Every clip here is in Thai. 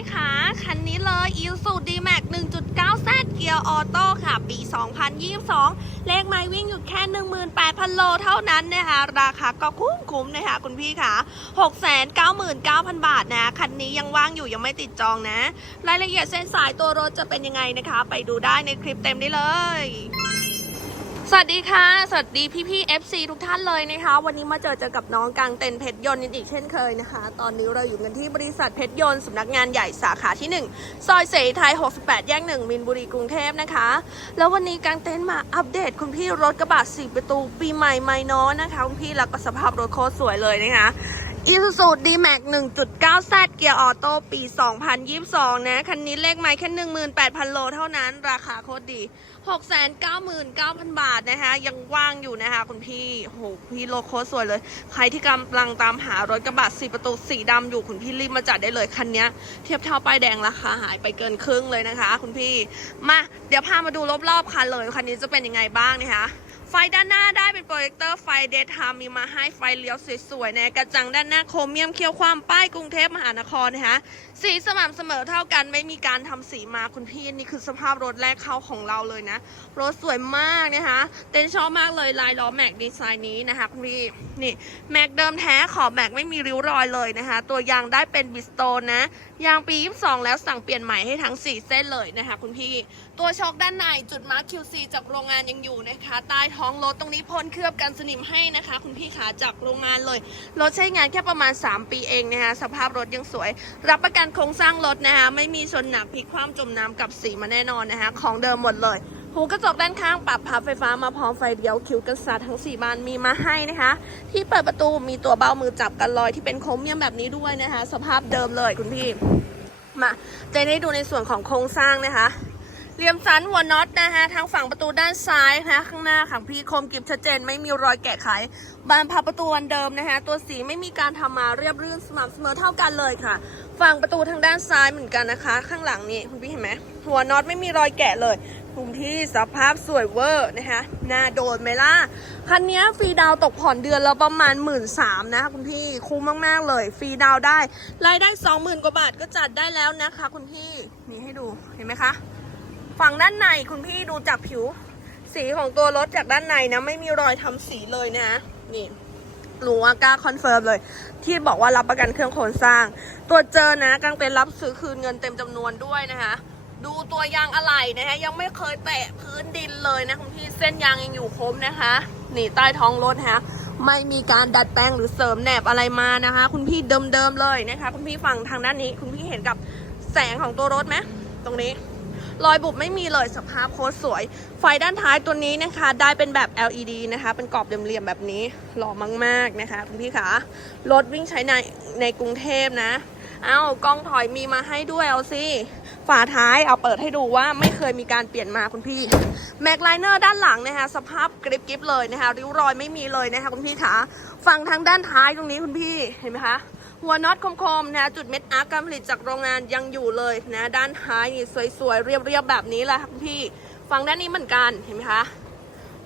ี่คะคันนี้เลยอิลสูดีแม็ก1.9 Z เกียร์ออโต้ค่ะ ปี 2022 เลขไม้วิ่งอยู่แค่ 18,000 โลเท่านั้นนะคะ ราคาก็คุ้มคุ้มนะคะคุณพี่ค่ะ 699,000 บาทนะ คันนี้ยังว่างอยู่ยังไม่ติดจองนะ รายละเอียดเส้นสายตัวรถจะเป็นยังไงนะคะ ไปดูได้ในคลิปเต็มได้เลย สวัสดีค่ะ สวัสดีพี่พี่ๆ FC ทุกท่านเลยนะคะ วันนี้มาเจอเจอกับน้องกลางเต็นเพชรยนต์อีกเช่นเคยนะคะ ตอนนี้เราอยู่กันที่บริษัทเพชรยนต์สำนักงานใหญ่สาขาที่ 1 ซอยเสรีไทย 68 แยกหนึ่งมินบุรีกรุงเทพนะคะ แล้ววันนี้กลางเต็นมาอัปเดตคุณพี่รถกระบะ4ประตูปีใหม่ไม่น้อนะคะคุณพี่แล้วก็สภาพรถโคตรสวยเลยนะคะอีซูซูดีแม็ก1.9 Z เกียร์ออโต้ปี 2022 นะ คันนี้เลขไม่แค่ 18,000 โลเท่านั้น ราคาโคตรดี 699,000 บาทนะคะ ยังว่างอยู่นะคะคุณพี่โหพี่โลโคสวยเลย ใครที่กำลังตามหารถกระบะ4ประตูสีดำอยู่คุณพี่รีบมาจัดได้เลยคันนี้เทียบเท่าป้ายแดงราคาหายไปเกินครึ่งเลยนะคะ คุณพี่มาเดี๋ยวพามาดูรอบๆคันเลยคันนี้จะเป็นยังไงบ้างนะคะ ไฟด้านหน้าได้เป็นโปรเจคเตอร์ไฟเดทไทม์มีมาให้ไฟเลี้ยวสวยๆนะกระจังด้านหน้าโครเมียมเคียวความป้ายกรุงเทพมหานครนะคะสีสม่ำเสมอเท่ากันไม่มีการทำสีมาคุณพี่นี่คือสภาพรถแรกเข้าของเราเลยนะ รถสวยมากนะคะเต้นชอบมากเลยลายล้อแม็กดีไซน์นี้นะคะคุณพี่นี่แม็กเดิมแท้ขอบแม็กไม่มีริ้วรอยเลยนะคะ ตัวยางได้เป็นบิสโตนนะ ยางปี 22 แล้วสั่งเปลี่ยนใหม่ให้ทั้ง 4 เส้นเลยนะคะคุณพี่ ตัวช็อคด้านในจุดมาร์ค QC จากโรงงานยังอยู่นะคะ ใต้ท้องรถตรงนี้พ่นเคลือบกันสนิมให้นะคะ คุณพี่ขาจากโรงงานเลย รถใช้งานแค่ประมาณ 3 ปีเองนะคะ สภาพรถยังสวย รับประกันโครงสร้างรถนะคะ ไม่มีชนหนักพลิกคว่ำจมน้ำกับสีมาแน่นอนนะคะ ของเดิมหมดเลย หูกระจกด้านข้างปรับพับไฟฟ้ามาพร้อมไฟเดียวคิ้วกันสาทั้ง 4 บานมีมาให้นะคะ ที่เปิดประตูมีตัวเบ้ามือจับกันลอยที่เป็นโครเมียมแบบนี้ด้วยนะคะ สภาพเดิมเลยคุณพี่ มาจะได้ดูในส่วนของโครงสร้างนะคะเหลี่ยมสันหัวน็อตนะคะทางฝั่งประตูด้านซ้ายนะคะข้างหน้าของพี่คมกริบชัดเจน ไม่มีรอยแกะไขบานพับประตูอันเดิมนะคะตัวสีไม่มีการทำมาเรียบรื่นสม่ำเสมอเท่ากันเลยค่ะ ฝั่งประตูทางด้านซ้ายเหมือนกันนะคะ ข้างหลังนี่คุณพี่เห็นไหมหัวน็อตไม่มีรอยแกะเลย คุณพี่สภาพสวยเวอร์นะคะน้าโดนไหมล่ะ คันนี้ฟรีดาวตกผ่อนเดือนละประมาณหมื่นสามนะคะคุณพี่คุ้มมากๆเลย ฟรีดาวได้ รายได้สองหมื่นกว่าบาทก็จัดได้แล้วนะคะคุณพี่นี่ให้ดูเห็นไหมคะ ฝั่งด้านในคุณพี่ดูจากผิว สีของตัวรถจากด้านในนะ ไม่มีรอยทำสีเลยนะนี่รู้ว่ากล้าคอนเฟิร์มเลย ที่บอกว่ารับประกันเครื่องโครงสร้างตัวเจอนะกางเป็นรับซื้อคืนเงินเต็มจำนวนด้วยนะคะ ดูตัวยางอะไหล่นะคะยังไม่เคยแตะพื้นดินเลยนะคุณพี่เส้นยางยังอยู่ครบนะคะนี่ใต้ท้องรถนะคะไม่มีการดัดแปลงหรือเสริมแหนบอะไรมานะคะ คุณพี่เดิมๆเลยนะคะ คุณพี่ฝั่งทางด้านนี้ คุณพี่เห็นกับแสงของตัวรถไหมตรงนี้รอยบุบไม่มีเลยสภาพโคตรสวย ไฟด้านท้ายตัวนี้นะคะ ได้เป็นแบบ LED นะคะ เป็นกรอบเหลี่ยมๆแบบนี้หล่อมากๆนะคะ คุณพี่ขารถวิ่งใช้ในในกรุงเทพนะ เอากล้องถอยมีมาให้ด้วยเอาสิ ฝาท้ายเอาเปิดให้ดูว่าไม่เคยมีการเปลี่ยนมาคุณพี่แม็กไลเนอร์ด้านหลังนะคะสภาพกริบกริบเลยนะคะริ้วรอยไม่มีเลยนะคะคุณพี่ขาฝั่งทางด้านท้ายตรงนี้คุณพี่เห็นไหมคะหัวน็อตคมๆนะจุดเม็ดอาร์การผลิตจากโรงงานยังอยู่เลยนะด้านท้ายนี่สวยๆเรียบๆแบบนี้แหละคุณพี่ฝั่งด้านนี้เหมือนกันเห็นไหมคะ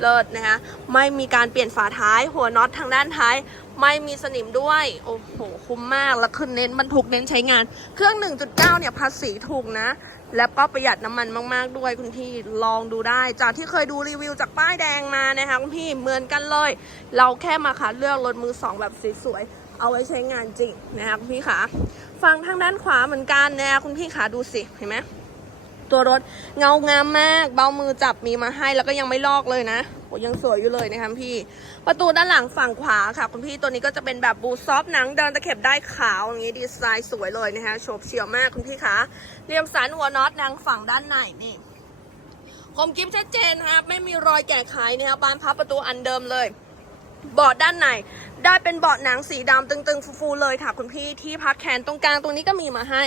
เลิศนะคะไม่มีการเปลี่ยนฝาท้ายหัวน็อตทางด้านท้าย ไม่มีสนิมด้วย โอ้โห คุ้มมาก แล้วคือเน้นบรรทุกเน้นใช้งาน เครื่อง 1.9 เนี่ยภาษีถูกนะ แล้วก็ประหยัดน้ำมันมาก ๆ ด้วยคุณพี่ลองดูได้ จากที่เคยดูรีวิวจากป้ายแดงมานะคะคุณพี่เหมือนกันเลย เราแค่มาคัดเลือกรถมือสองแบบสวยๆเอาไว้ใช้งานจริงนะคะคุณพี่ขาฟังทางด้านขวาเหมือนกันนะคะคุณพี่ขาดูสิเห็นไหม ตัวรถเงางามมาก เบามือจับมีมาให้แล้วก็ยังไม่ลอกเลยนะโอ้ยังสวยอยู่เลยนะคะพี่ ประตูด้านหลังฝั่งขวาค่ะ คุณพี่ตัวนี้ก็จะเป็นแบบบูซอฟหนังเดินตะเข็บได้ขาวอย่างนี้ดีไซน์สวยเลยนะคะโฉบเฉี่ยวมากคุณพี่ขาเรียมสันหัวน็อตนางฝั่งด้านในนี่คมกิฟชัดเจนนะครับไม่มีรอยแกะไขนะครับบานพับประตูอันเดิมเลยเบาะด้านในได้เป็นเบาะหนังสีดำตึงๆ ฟูๆเลยค่ะคุณพี่ที่พักแขนตรงกลางตรงนี้ก็มีมาให้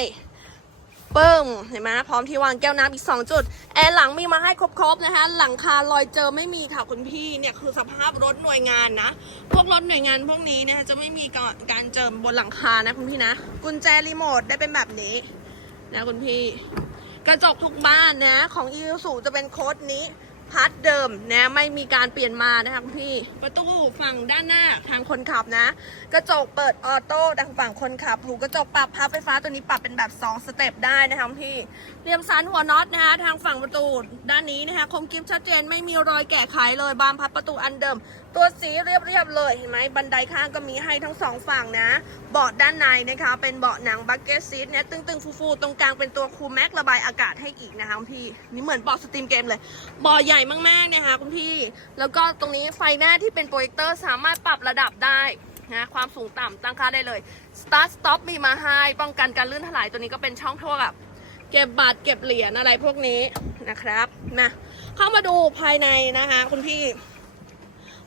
เปิ้มเห็นไหมพร้อมที่วางแก้วน้ำอีก 2 จุด แอร์หลังมีมาให้ครบๆนะคะ หลังคารอยเจอไม่มีค่ะคุณพี่เนี่ยคือสภาพรถหน่วยงานนะ พวกรถหน่วยงานพวกนี้นะคะจะไม่มีการเจิมบนหลังคานะคุณพี่นะ กุญแจรีโมทได้เป็นแบบนี้นะคุณพี่ กระจกทุกบ้านนะของอีซูจะเป็นโค้ดนี้ พาร์ทเดิมนะไม่มีการเปลี่ยนมานะคะคุณพี่ ประตูฝั่งด้านหน้าทางคนขับนะ กระจกเปิดออโต้ทางฝั่งคนขับหูกระจกปรับพับไฟฟ้าตัวนี้ปรับเป็นแบบ 2 สเต็ปได้นะคะคุณพี่เรียมสันหัวน็อตนะคะทางฝั่งประตูด้านนี้นะคะคมกริบชัดเจนไม่มีรอยแกะไขเลยบานพับประตูอันเดิม ตัวสีเรียบๆเลยเห็นไหมบันไดข้างก็มีให้ทั้งสองฝั่งนะ เบาะด้านในนะคะ เป็นเบาะหนังบักเก็ตซีทเนี่ยตึงๆ ฟูๆ ตรงกลางเป็นตัวคูลแม็กระบายอากาศให้อีกนะคะคุณพี่นี่เหมือนเบาะสตรีมเกมเลยเบาะใหญ่มากๆนะคะคุณพี่ แล้วก็ตรงนี้ไฟหน้าที่เป็นโปรเจคเตอร์สามารถปรับระดับได้นะความสูงต่ำตั้งค่าได้เลย Start Stop มีมาให้ป้องกันการลื่นถลายตัวนี้ก็เป็นช่องโทรแบบเก็บบัตรเก็บเหรียญอะไรพวกนี้นะครับนะเข้ามาดูภายในนะคะคุณพี่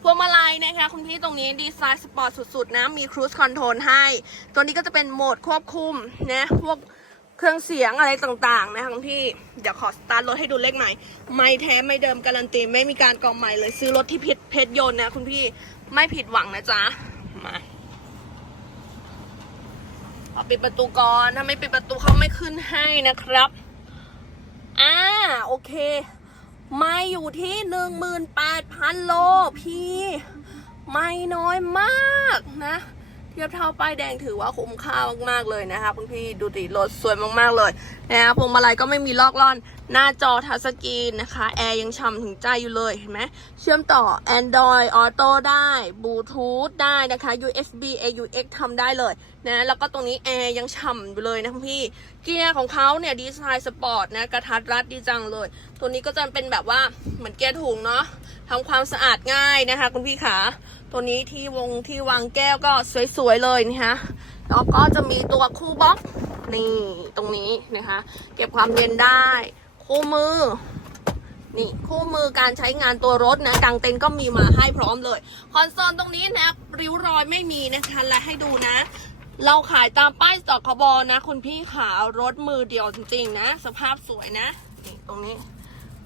วงมาลัยนะคะ คุณพี่ตรงนี้ดีไซน์สปอร์ตสุด ๆ นะ มีครู i คอนโทรลให้ ตัวนี้ก็จะเป็นโหมดควบคุมนะพวกเครื่องเสียงอะไรต่างๆ นะคะคุณพี่ เดี๋ยวขอสตาร์ทรถให้ดูเลขใหม่ ไม่แท้ไม่เดิมการันตีไม่มีการกองใหม่เลยซื้อรถที่ผิดเพชรยนต์นะคุณพี่ไม่ผิดหวังนะจ๊ะ มาขอปิดประตูก่อน ถ้าไม่ปิดประตูเขาไม่ขึ้นให้นะครับ อ่า โอเค ไม่อยู่ที่หนึ่งหมื่นแปดพันโลพี่ ไม่น้อยมากนะ เทียบเท่าป้ายแดงถือว่าคุ้มค่ามากๆเลยนะคะคุณพี่ดูดิรถสวยมากๆเลยนะคะพวงมาลัยก็ไม่มีลอกล่อน หน้าจอทัชสกรีนนะคะ แอร์ยังฉ่ำถึงใจอยู่เลยเห็นไหมเชื่อมต่อ Android Auto ได้บลูทูธได้นะคะ USB AUX ทำได้เลยนะแล้วก็ตรงนี้แอร์ยังฉ่ำอยู่เลยนะคุณพี่ เกียร์ของเขาเนี่ยดีไซน์สปอร์ตนะกระทัดรัดดีจังเลย ตัวนี้ก็จะเป็นแบบว่าเหมือนเกียร์ถุงเนาะทำความสะอาดง่ายนะคะ คุณพี่ขาตัวนี้ที่วงที่วางแก้วก็สวยๆเลยนะคะแล้วก็จะมีตัวคู่บ็อกนี่ตรงนี้นะคะ เก็บความเย็นได้ คู่มือนี่คู่มือการใช้งานตัวรถนะกางเต็นก็มีมาให้พร้อมเลย คอนโซลตรงนี้นะริ้วรอยไม่มีนะคะและให้ดูนะ เราขายตามป้ายสอกคบนะ คุณพี่ขารถมือเดียวจริงๆนะ สภาพสวยนะนี่ตรงนี้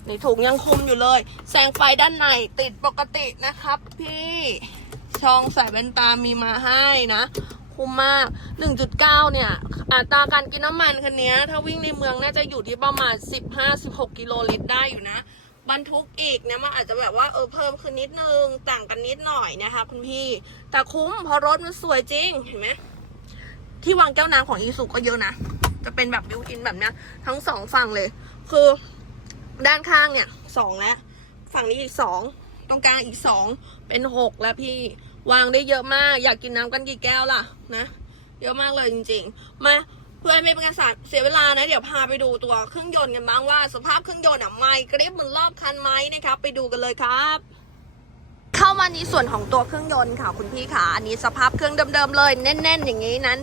ในถุงยังคุมอยู่เลย แสงไฟด้านในติดปกตินะครับ พี่ช่องใส่แว่นตามีมาให้นะ คุ้มมาก 1.9 เนี่ย อัตราการกินน้ำมันคันนี้ถ้าวิ่งในเมืองน่าจะอยู่ที่ประมาณ 15-16 กิโลลิตรได้อยู่นะบรรทุกอีกเนี่ยมันอาจจะแบบว่าเออเพิ่มขึ้นนิดนึงต่างกันนิดหน่อยนะคะคุณพี่ แต่คุ้มเพราะรถมันสวยจริงเห็นไหมที่วางแก้วน้ำของอีสุก็เยอะนะ จะเป็นแบบบิวอินแบบเนี้ยทั้งสองฝั่งเลย คือ ด้านข้างเนี่ยสองแล้ว ฝั่งนี้อีกสองตรงกลางอีกสองเป็นหกแล้วพี่วางได้เยอะมาก อยากกินน้ำกันกี่แก้วล่ะนะ เยอะมากเลยจริง ๆ มาเพื่อไม่เป็นการเสียเวลานะ เดี๋ยวพาไปดูตัวเครื่องยนต์กันบ้างว่า สภาพเครื่องยนต์อะไม่กริบเหมือนรอบคันไหมนะครับ ไปดูกันเลยครับ เข้ามาในส่วนของตัวเครื่องยนต์ค่ะคุณพี่ค่ะ อันนี้สภาพเครื่องเดิมๆเลยแน่น ๆ อย่างนี้นะ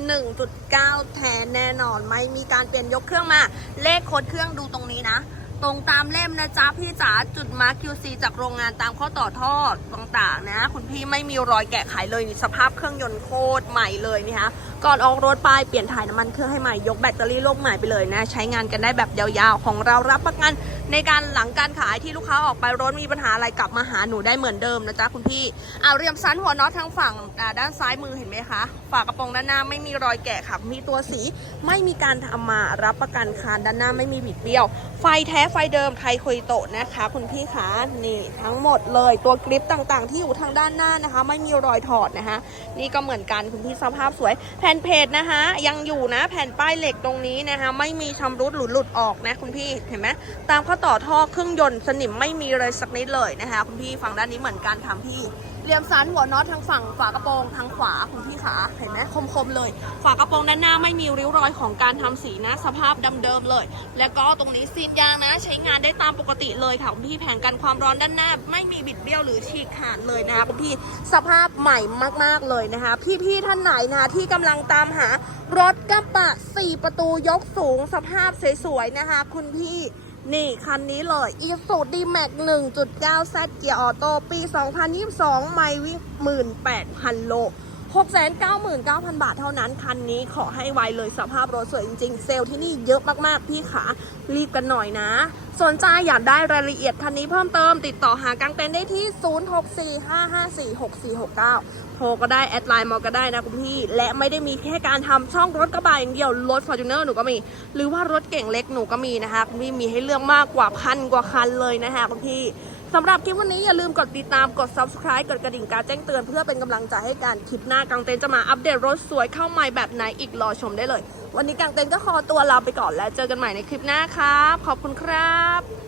1.9 แทนแน่นอน ไม่มีการเปลี่ยนยกเครื่องมา เลขโคดเครื่องดูตรงนี้นะ ตรงตามเล่มนะจ๊ะพี่จ๋าจุดมาร์ค QC จากโรงงานตามข้อต่อทอดต่างๆนะ คุณพี่ไม่มีรอยแกะไขเลยนี่สภาพเครื่องยนต์โคตรใหม่เลยนี่คะก่อนออกรถไปเปลี่ยนถ่ายน้ำมันเครื่องให้ใหม่ยกแบตเตอรี่โลกใหม่ไปเลยนะ ใช้งานกันได้แบบยาวๆ ของเรารับประกัน ในการหลังการขายที่ลูกค้าออกไปรถมีปัญหาอะไรกลับมาหาหนูได้เหมือนเดิมนะจ๊ะคุณพี่เอาเรียมซันหัวน็อตทางฝั่งด้านซ้ายมือเห็นไหมคะ ฝากระโปรงด้านหน้าไม่มีรอยแกะค่ะมีตัวสีไม่มีการทำมารับประกันคานด้านหน้าไม่มีบิดเบี้ยว ไฟแท้ไฟเดิมไทยคุยโตะนะคะ คุณพี่คะนี่ทั้งหมดเลยตัวกริปต่างๆ ที่อยู่ทางด้านหน้านะคะ ไม่มีรอยถอดนะคะ นี่ก็เหมือนกันคุณพี่สภาพสวย แผ่นเพจนะคะ ยังอยู่นะแผ่นป้ายเหล็กตรงนี้นะคะ ไม่มีชำรุดหรือหลุดออกนะคุณพี่เห็นไหมตามข้อต่อท่อเครื่องยนต์สนิมไม่มีเลยสักนิดเลยนะคะคุณพี่ฝั่งด้านนี้เหมือนกันทำพี่เรียมซันหัวน็อตทางฝั่งฝากระโปรงทางขวาคุณพี่ขาเห็นไหมคมๆเลย ฝากระโปรงด้านหน้าไม่มีริ้วรอยของการทำสีนะ สภาพเดิมๆเลย แล้วก็ตรงนี้ซีดยางนะ ใช้งานได้ตามปกติเลยค่ะคุณพี่แผงกันความร้อนด้านหน้า ไม่มีบิดเบี้ยวหรือฉีกขาดเลยนะคะคุณพี่สภาพใหม่มากๆเลยนะคะ พี่ๆท่านไหนนะคะที่กำลังตามหารถกระบะ4ประตูยกสูง สภาพสวยๆนะคะ คุณพี่ นี่คันนี้เลย i s u d d m a x 1.9 Z เกียร์ออโต้ปี 2022 ไม่วิ่ง 18,000 โล 699,000 บาทเท่านั้น คันนี้ขอให้ไวเลยสภาพรถสวยจริง ๆ เซลล์ที่นี่เยอะมากๆ พี่ขารีบกันหน่อยนะ สนใจอยากได้รายละเอียดคันนี้เพิ่มเติมติดต่อหากางเต็นได้ที่ 0645546469 โทรก็ได้ แอดไลน์มาก็ได้นะคุณพี่ และไม่ได้มีแค่การทำช่องรถกระบะอย่างเดียว รถ f o r t u n e r หนูก็มี หรือว่ารถเก่งเล็กหนูก็มีนะคะคุณพี่มีให้เลือกมากกว่าพันกว่าคันเลยนะคะคุณพี่ สำหรับคลิปวันนี้อย่าลืมกดติดตามกด subscribe กดกระดิ่งการแจ้งเตือนเพื่อเป็นกำลังใจให้การคลิปหน้ากางเต็นจะมาอัปเดตรถสวยเข้าใหม่แบบไหนอีกรอชมได้เลย วันนี้กางเต็นก็ขอตัวลาไปก่อนแล้วเจอกันใหม่ในคลิปหน้าครับ ขอบคุณครับ